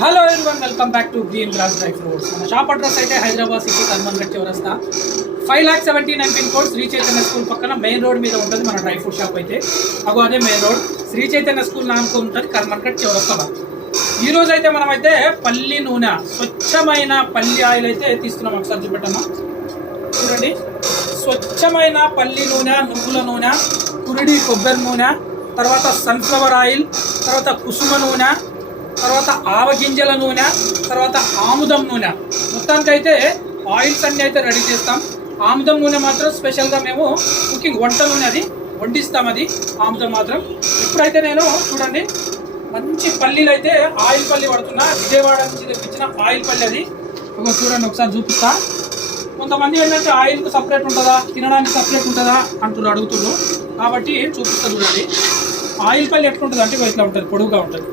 Hello everyone, welcome back to green grass dry fruits. మన shop address అయితే Hyderabad city Kalmanghat చౌరస్తా 5,79,9 pin code Shri Chaitanya school పక్కన main road మీద ఉంటుంది మన డ్రై ఫ్రూట్ షాప్ అయితే. అదే main road Shri Chaitanya school నామకు ఉంటుంది కల్మన్ఘట్ చౌరస్తా. ఈ రోజు అయితే మనం అయితే పల్లి నూనె, స్వచ్ఛమైన పల్లి ఆయిల్ అయితే తీస్తున్నాం. ఒకసారి చూపెట్టమ్మా, చూడండి. స్వచ్ఛమైన పల్లి నూనె, నువ్వుల నూనె, పురిడి కొబ్బరి నూనె, తర్వాత సన్ఫ్లవర్ ఆయిల్, తర్వాత కుసుమ నూనె, తర్వాత ఆవగింజల నూనె, తర్వాత ఆముదం నూనె. మొత్తానికైతే ఆయిల్స్ అన్నీ అయితే రెడీ చేస్తాం. ఆముదం నూనె మాత్రం స్పెషల్గా మేము కుకింగ్ వంట నూనె అది వండిస్తాం. అది ఆముదం మాత్రం. ఇప్పుడైతే నేను చూడండి మంచి పల్లీలు అయితే ఆయిల్ పల్లి పడుతున్నా. విజయవాడ నుంచి తెప్పించిన ఆయిల్ పల్లి అది. చూడండి ఒకసారి చూపిస్తా. కొంతమంది ఏంటంటే ఆయిల్కి సపరేట్ ఉంటుందా, తినడానికి సపరేట్ ఉంటుందా అంటున్నారు, అడుగుతున్నారు. కాబట్టి చూపిస్తా చూడండి. ఆయిల్ పల్లి ఎట్లుంటుంది అంటే ఇట్లా ఉంటుంది, పొడుగుగా ఉంటుంది.